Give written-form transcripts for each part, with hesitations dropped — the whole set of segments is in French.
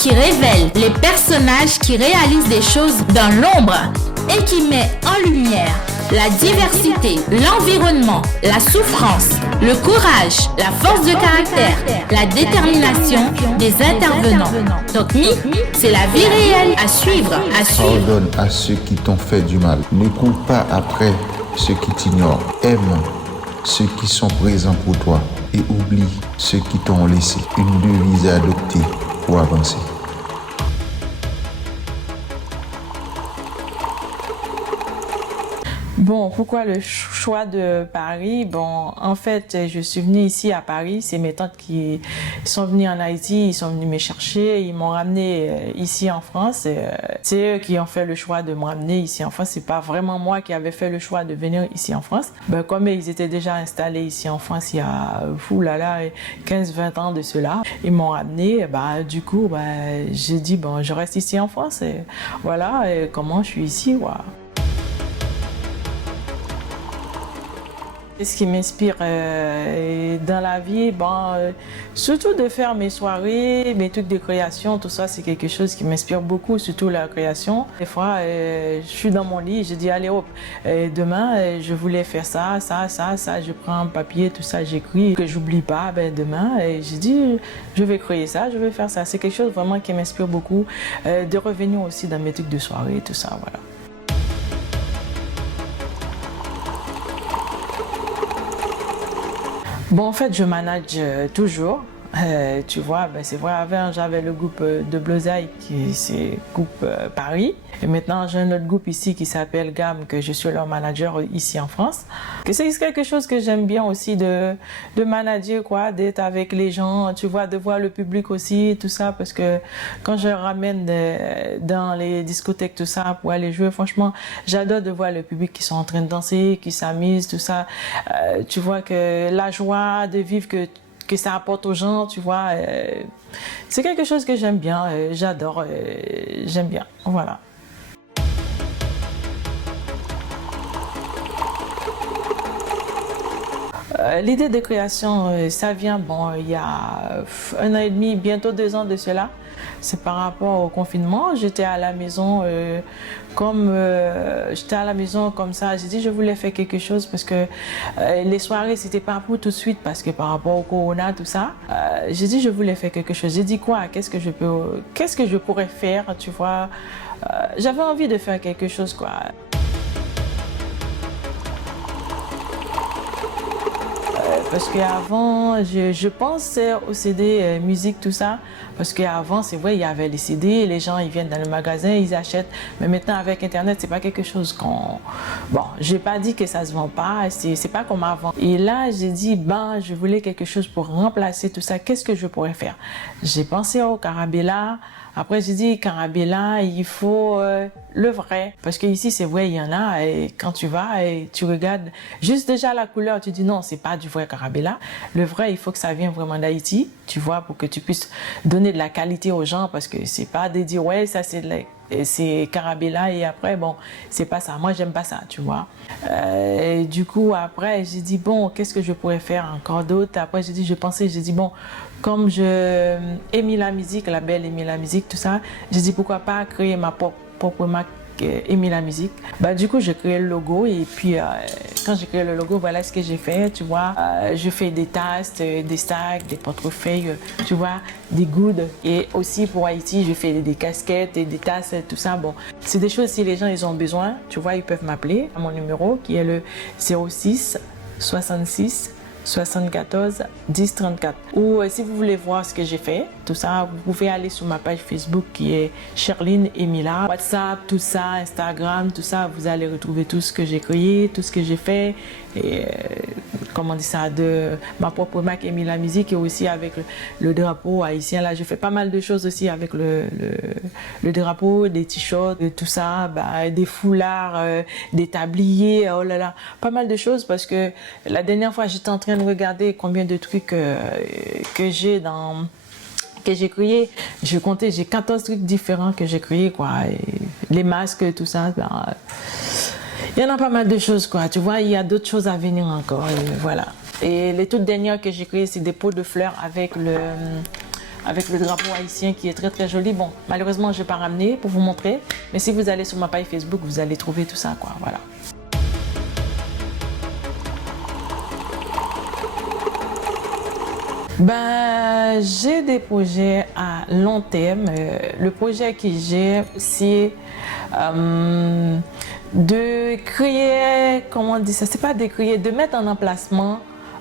qui révèle les personnages qui réalisent des choses dans l'ombre et qui met en lumière la diversité, l'environnement, la souffrance, le courage, la force de caractère, la détermination des intervenants. Donc Mi, c'est la vie réelle à suivre, Pardonne à ceux qui t'ont fait du mal. Ne cours pas après ceux qui t'ignorent. Aime ceux qui sont présents pour toi et oublie ceux qui t'ont laissé. Une devise à adopter pour avancer. Bon, pourquoi le choix de Paris? Bon, en fait, je suis venue ici à Paris. C'est mes tantes qui sont venues en Haïti, ils sont venus me chercher, ils m'ont ramené ici en France. C'est eux qui ont fait le choix de me ramener ici en France. C'est pas vraiment moi qui avais fait le choix de venir ici en France. Ben, comme ils étaient déjà installés ici en France il y a 15-20 ans de cela, ils m'ont ramené. Ben, du coup, ben, j'ai dit bon, je reste ici en France. Et voilà, et comment je suis ici, voilà. Ce qui m'inspire dans la vie, bon, surtout de faire mes soirées, mes trucs de création, tout ça, c'est quelque chose qui m'inspire beaucoup, surtout la création. Des fois, je suis dans mon lit, je dis allez hop, demain, je voulais faire ça, je prends un papier, tout ça, j'écris, que j'oublie pas, ben, demain, je dis je vais créer ça, je vais faire ça. C'est quelque chose vraiment qui m'inspire beaucoup, de revenir aussi dans mes trucs de soirée, tout ça, voilà. Bon, en fait, je manage toujours. Tu vois, ben c'est vrai, avant j'avais le groupe de Blosaï qui c'est groupe Paris. Et maintenant j'ai un autre groupe ici qui s'appelle GAM, que je suis leur manager ici en France. C'est quelque chose que j'aime bien aussi de manager, quoi, d'être avec les gens, tu vois, de voir le public aussi, tout ça, parce que quand je ramène dans les discothèques, tout ça, pour aller jouer, franchement, j'adore de voir le public qui sont en train de danser, qui s'amusent, tout ça. Tu vois que la joie de vivre que ça apporte aux gens, tu vois, c'est quelque chose que j'aime bien, j'adore, j'aime bien, voilà. L'idée de création, ça vient, bon, il y a 1 an et demi, bientôt 2 ans de cela. C'est par rapport au confinement. J'étais à la maison, j'étais à la maison comme ça. J'ai dit je voulais faire quelque chose parce que les soirées c'était pas pour tout de suite parce que par rapport au corona tout ça. J'ai dit je voulais faire quelque chose. J'ai dit quoi? Qu'est-ce que je pourrais faire? Tu vois, j'avais envie de faire quelque chose, quoi. Parce qu'avant, je pensais aux CD, musique, tout ça. Parce qu'avant, c'est vrai, il y avait les CD, les gens ils viennent dans le magasin, ils achètent. Mais maintenant, avec Internet, c'est pas quelque chose qu'on... Bon, j'ai pas dit que ça se vend pas, c'est pas comme avant. Et là, j'ai dit, ben, je voulais quelque chose pour remplacer tout ça. Qu'est-ce que je pourrais faire? J'ai pensé au Carabella. Après, j'ai dit, Carabella, il faut le vrai. Parce qu'ici, c'est vrai, il y en a. Et quand tu vas et tu regardes juste déjà la couleur, tu dis non, c'est pas du vrai Carabella. Le vrai, il faut que ça vienne vraiment d'Haïti, tu vois, pour que tu puisses donner de la qualité aux gens. Parce que c'est pas de dire, ouais, ça c'est Carabella et après, bon, c'est pas ça. Moi, j'aime pas ça, tu vois. Et du coup, après, j'ai dit, bon, qu'est-ce que je pourrais faire encore d'autre? Après, j'ai dit, bon, comme je aimais la musique, la belle aimait la musique, tout ça, j'ai dit, pourquoi pas créer ma propre marque aimer la musique. Bah, du coup, j'ai créé le logo et puis quand j'ai créé le logo, voilà ce que j'ai fait, tu vois. Je fais des tasses, des stacks, des portefeuilles, tu vois, des goods. Et aussi pour Haïti, je fais des casquettes et des tasses, tout ça. Bon, c'est des choses, si les gens ils ont besoin, tu vois, ils peuvent m'appeler à mon numéro qui est le 06 66 74 10 34. Ou si vous voulez voir ce que j'ai fait, tout ça, vous pouvez aller sur ma page Facebook qui est Sherline Emila. WhatsApp, tout ça, Instagram, tout ça, vous allez retrouver tout ce que j'ai créé, tout ce que j'ai fait. Et comment on dit ça, de ma propre marque Emila Musique et aussi avec le drapeau haïtien. Là, je fais pas mal de choses aussi avec le drapeau, des t-shirts, tout ça, bah, des foulards, des tabliers, oh là là, pas mal de choses parce que la dernière fois, j'étais en train de regarder combien de trucs que j'ai créé. Je comptais, j'ai 14 trucs différents que j'ai créés, quoi. Et les masques, tout ça, ben, il y en a pas mal de choses, quoi. Tu vois, il y a d'autres choses à venir encore, et voilà. Et les toutes dernières que j'ai créées, c'est des pots de fleurs avec avec le drapeau haïtien qui est très très joli. Bon, malheureusement, je ne vais pas ramener pour vous montrer, mais si vous allez sur ma page Facebook, vous allez trouver tout ça, quoi, voilà. Ben, j'ai des projets à long terme. Le projet que j'ai, c'est de créer, comment on dit ça, c'est pas de créer, de mettre en emplacement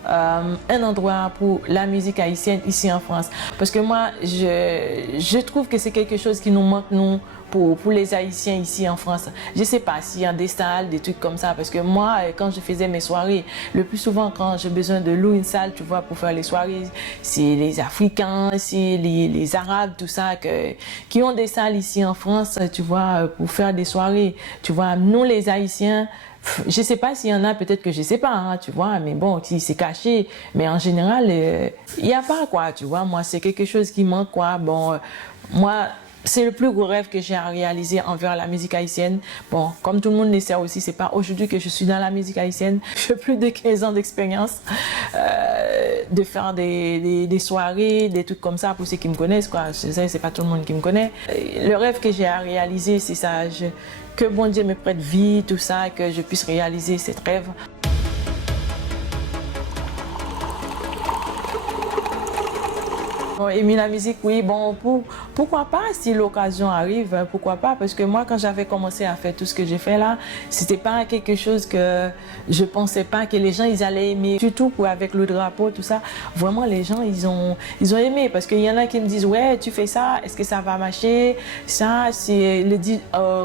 un endroit pour la musique haïtienne ici en France. Parce que moi, je trouve que c'est quelque chose qui nous manque, nous, pour les Haïtiens ici en France. Je ne sais pas s'il y a des salles, des trucs comme ça. Parce que moi, quand je faisais mes soirées, le plus souvent, quand j'ai besoin de louer une salle, tu vois, pour faire les soirées, c'est les Africains, c'est les Arabes, tout ça, qui ont des salles ici en France, tu vois, pour faire des soirées. Tu vois, nous, les Haïtiens, je sais pas s'il y en a, peut-être que je sais pas, hein, tu vois, mais bon, si c'est caché, mais en général, il n'y a pas, quoi, tu vois, moi, c'est quelque chose qui manque, quoi, bon, moi, c'est le plus gros rêve que j'ai à réaliser envers la musique haïtienne. Bon, comme tout le monde le sait aussi, c'est pas aujourd'hui que je suis dans la musique haïtienne. J'ai plus de 15 ans d'expérience de faire des soirées, des trucs comme ça pour ceux qui me connaissent, quoi. C'est pas tout le monde qui me connaît. Le rêve que j'ai à réaliser, c'est ça. Que bon Dieu me prête vie, tout ça, que je puisse réaliser cet rêve. Aimer la musique, oui, bon, pourquoi pas si l'occasion arrive, pourquoi pas, parce que moi quand j'avais commencé à faire tout ce que j'ai fait là, c'était pas quelque chose que je pensais pas que les gens ils allaient aimer, surtout avec le drapeau, tout ça, vraiment les gens ils ont aimé, parce qu'il y en a qui me disent ouais tu fais ça, est-ce que ça va marcher, ça c'est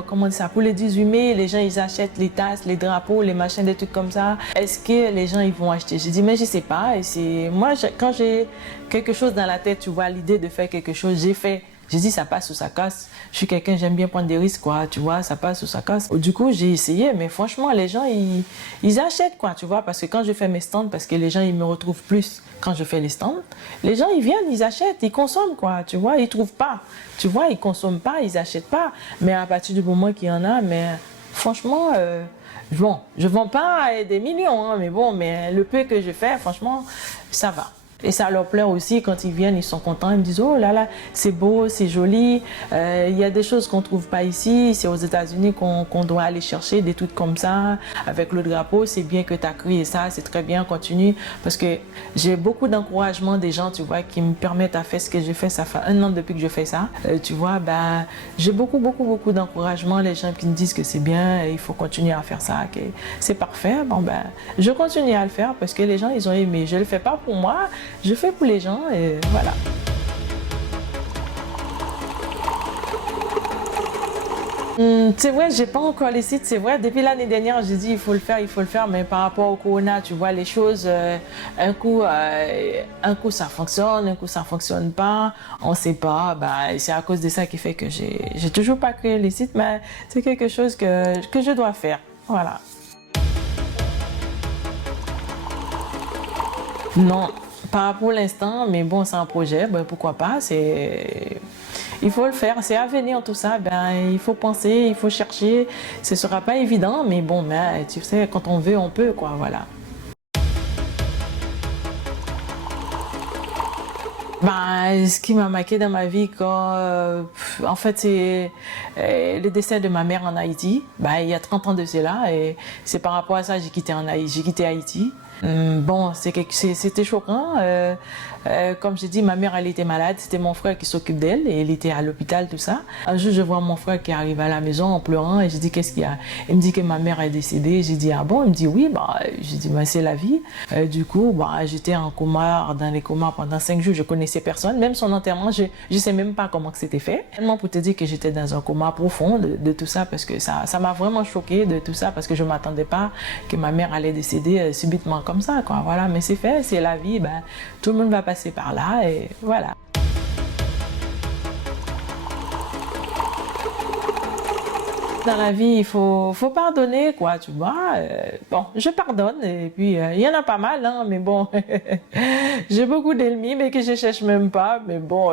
comment dire ça, pour le 18 mai, les gens ils achètent les tasses, les drapeaux, les machins, des trucs comme ça, est-ce que les gens ils vont acheter? J'ai dit mais je sais pas, et c'est moi quand j'ai quelque chose dans la tête, tu vois, l'idée de faire quelque chose, j'ai fait. J'ai dit, ça passe ou ça casse. Je suis quelqu'un, j'aime bien prendre des risques, quoi, tu vois, ça passe ou ça casse. Du coup, j'ai essayé, mais franchement, les gens, ils achètent, quoi, tu vois, parce que quand je fais mes stands, parce que les gens, ils me retrouvent plus quand je fais les stands, les gens, ils viennent, ils achètent, ils consomment, quoi, tu vois, ils trouvent pas. Tu vois, ils consomment pas, ils achètent pas. Mais à partir du moment qu'il y en a, mais franchement, bon, je vends pas des millions, hein, mais bon, mais le peu que je fais, franchement, ça va. Et ça leur plaît aussi, quand ils viennent, ils sont contents, ils me disent oh là là, c'est beau, c'est joli, il y a des choses qu'on ne trouve pas ici, c'est aux États-Unis qu'on doit aller chercher, des trucs comme ça, avec le drapeau, c'est bien que tu as créé ça, c'est très bien, continue, parce que j'ai beaucoup d'encouragement des gens, tu vois, qui me permettent à faire ce que j'ai fait, ça fait 1 an depuis que je fais ça, tu vois, ben, j'ai beaucoup d'encouragement, les gens qui me disent que c'est bien, il faut continuer à faire ça, que c'est parfait, bon ben, je continue à le faire parce que les gens, ils ont aimé, je le fais pas pour moi, je fais pour les gens et voilà. C'est vrai, j'ai pas encore les sites, c'est vrai. Depuis l'année dernière, j'ai dit il faut le faire, mais par rapport au corona, tu vois, les choses, un coup ça fonctionne, un coup ça fonctionne pas, on sait pas. Bah, c'est à cause de ça qui fait que j'ai toujours pas créé les sites, mais c'est quelque chose que je dois faire. Voilà. Non. Pas pour l'instant, mais bon, c'est un projet, ben, pourquoi pas, il faut le faire, c'est à venir tout ça, ben, il faut penser, il faut chercher, ce ne sera pas évident, mais bon, ben, tu sais, quand on veut, on peut, quoi, voilà. Ben, ce qui m'a marqué dans ma vie, en fait, c'est le décès de ma mère en Haïti, ben, il y a 30 ans de cela, et c'est par rapport à ça que j'ai quitté Haïti. Bon, c'était choquant. Comme j'ai dit, ma mère, elle était malade. C'était mon frère qui s'occupe d'elle et il était à l'hôpital, tout ça. Un jour, je vois mon frère qui arrive à la maison en pleurant et je dis, qu'est-ce qu'il y a? Il me dit que ma mère est décédée. J'ai dit, ah bon? Il me dit, oui. Bah, j'ai dit, bah, c'est la vie. Du coup, bah, j'étais en coma, dans les comas pendant 5 jours. Je connaissais personne. Même son enterrement, je sais même pas comment c'était fait. Tellement pour te dire que j'étais dans un coma profond de tout ça parce que ça m'a vraiment choquée de tout ça parce que je m'attendais pas que ma mère allait décéder subitement comme ça, quoi. Voilà, mais c'est fait, c'est la vie, ben, tout le monde va passer par là et voilà. Dans la vie, faut pardonner, quoi, tu vois. Bon, je pardonne, et puis il y en a pas mal, hein, mais bon, j'ai beaucoup d'ennemis, mais que je cherche même pas, mais bon,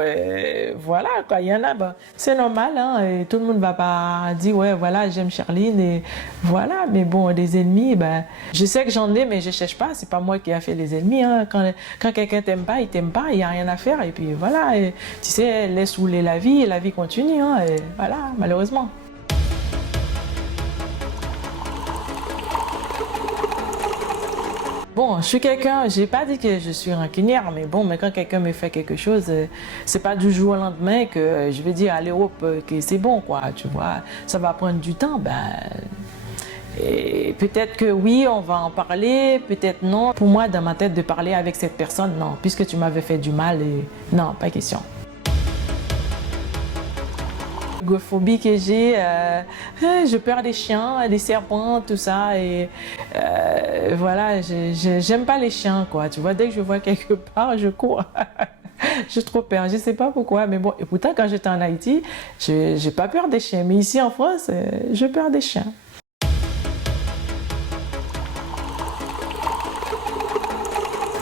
voilà, quoi, il y en a, ben, c'est normal, hein, et tout le monde va pas dire, ouais, voilà, j'aime Charline, et voilà, mais bon, des ennemis, ben, je sais que j'en ai, mais je cherche pas, c'est pas moi qui a fait les ennemis, hein, quand quelqu'un t'aime pas, il t'aime pas, il y a rien à faire, et puis voilà, et, tu sais, laisse rouler la vie continue, hein, et voilà, malheureusement. Bon, je suis quelqu'un, j'ai pas dit que je suis rancunière, mais bon, mais quand quelqu'un me fait quelque chose, c'est pas du jour au lendemain que je vais dire à l'Europe que c'est bon, quoi, tu vois. Ça va prendre du temps, ben. Et peut-être que oui, on va en parler, peut-être non. Pour moi, dans ma tête, de parler avec cette personne, non, puisque tu m'avais fait du mal, et non, pas question. Phobie que j'ai, je peur des chiens, des serpents, tout ça, et voilà, j'aime pas les chiens, quoi, tu vois, dès que je vois quelque part, je cours. J'ai trop peur, je sais pas pourquoi, mais bon, et pourtant quand j'étais en Haïti, j'ai pas peur des chiens, mais ici en France, j'ai peur des chiens.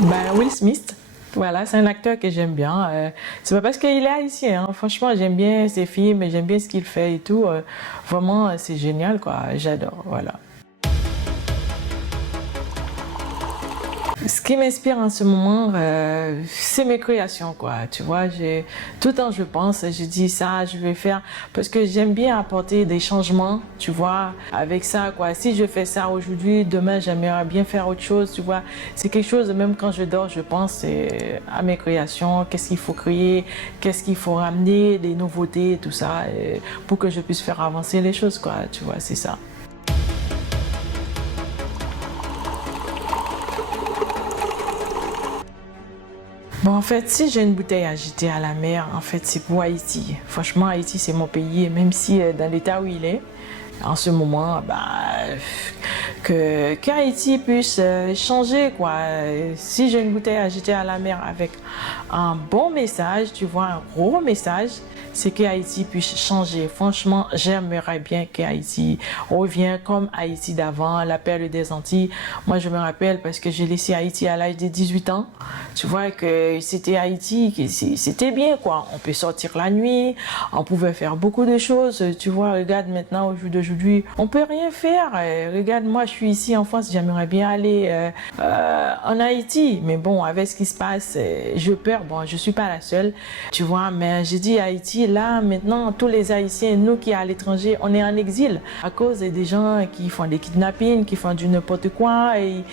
Ben, Will Smith. Voilà, c'est un acteur que j'aime bien. C'est pas parce qu'il est haïtien, hein. Franchement, j'aime bien ses films, j'aime bien ce qu'il fait et tout. Vraiment, c'est génial, quoi. J'adore, voilà. Ce qui m'inspire en ce moment, c'est mes créations, quoi. Tu vois, tout le temps je pense, je dis ça, je vais faire, parce que j'aime bien apporter des changements, tu vois, avec ça, quoi. Si je fais ça aujourd'hui, demain, j'aimerais bien faire autre chose, tu vois. C'est quelque chose, même quand je dors, je pense à mes créations, qu'est-ce qu'il faut créer, qu'est-ce qu'il faut ramener, des nouveautés, tout ça, pour que je puisse faire avancer les choses, quoi. Tu vois, c'est ça. Bon, en fait, si j'ai une bouteille à jeter à la mer, en fait, c'est pour Haïti. Franchement, Haïti, c'est mon pays, et même si dans l'état où il est, en ce moment, bah, qu'Haïti puisse changer, quoi. Si j'ai une bouteille à jeter à la mer avec un bon message, tu vois, un gros message, c'est qu'Haïti puisse changer. Franchement, j'aimerais bien qu'Haïti revienne comme Haïti d'avant, la perle des Antilles. Moi, je me rappelle parce que j'ai laissé Haïti à l'âge de 18 ans. Tu vois que c'était Haïti, c'était bien, quoi. On peut sortir la nuit, on pouvait faire beaucoup de choses. Tu vois, regarde maintenant, au jour d'aujourd'hui, on peut rien faire. Regarde, moi, je suis ici en France, j'aimerais bien aller en Haïti. Mais bon, avec ce qui se passe, je peur. Bon, je suis pas la seule, tu vois, mais j'ai dit Haïti, là, maintenant, tous les Haïtiens, nous qui à l'étranger, on est en exil à cause des gens qui font des kidnappings, qui font du n'importe quoi. Et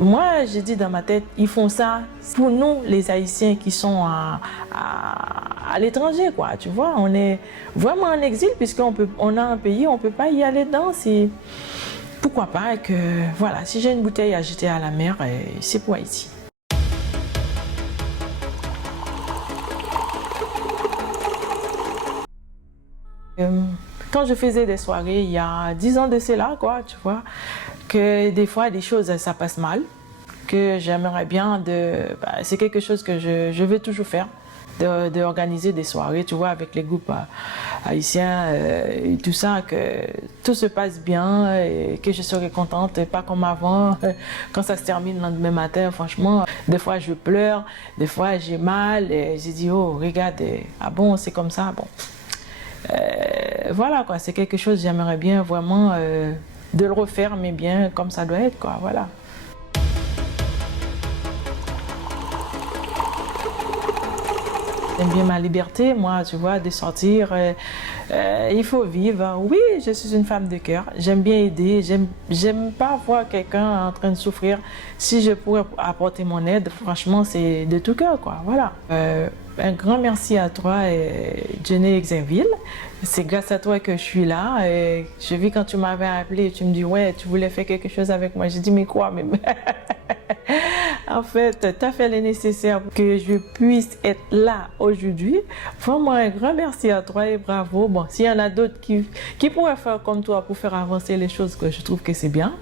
moi, j'ai dit dans ma tête, ils font ça pour nous, les Haïtiens qui sont à l'étranger, quoi. Tu vois, on est vraiment en exil puisqu'on a un pays, on peut pas y aller dedans. Pourquoi pas que, voilà, si j'ai une bouteille à jeter à la mer, c'est pour Haïti. Quand je faisais des soirées, il y a 10 ans de cela, quoi, tu vois, que des fois, des choses, ça passe mal, que j'aimerais bien c'est quelque chose que je veux toujours faire, d'organiser des soirées, tu vois, avec les groupes haïtiens et tout ça, que tout se passe bien et que je serai contente, et pas comme avant, quand ça se termine le lendemain matin, franchement, des fois je pleure, des fois j'ai mal, et j'ai dit, oh, regarde, ah bon, c'est comme ça, bon. Voilà, quoi, c'est quelque chose, j'aimerais bien vraiment de le refaire, mais bien comme ça doit être, quoi, voilà. J'aime bien ma liberté, moi, tu vois, de sortir. Il faut vivre. Oui, je suis une femme de cœur. J'aime bien aider. J'aime pas voir quelqu'un en train de souffrir. Si je pourrais apporter mon aide, franchement, c'est de tout cœur, quoi. Voilà. Un grand merci à toi, Jenny Exenville. C'est grâce à toi que je suis là. Et j'ai vu quand tu m'avais appelé, tu me dis, ouais, tu voulais faire quelque chose avec moi. J'ai dit, mais quoi, mais... En fait, tu as fait le nécessaire pour que je puisse être là aujourd'hui. Vraiment, un grand merci à toi et bravo. Bon, s'il y en a d'autres qui pourraient faire comme toi pour faire avancer les choses, que je trouve que c'est bien.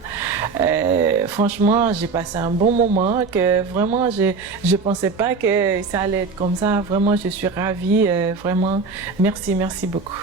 Franchement, j'ai passé un bon moment, que vraiment, je pensais pas que ça allait être comme ça. Vraiment, je suis ravie. Vraiment, merci beaucoup.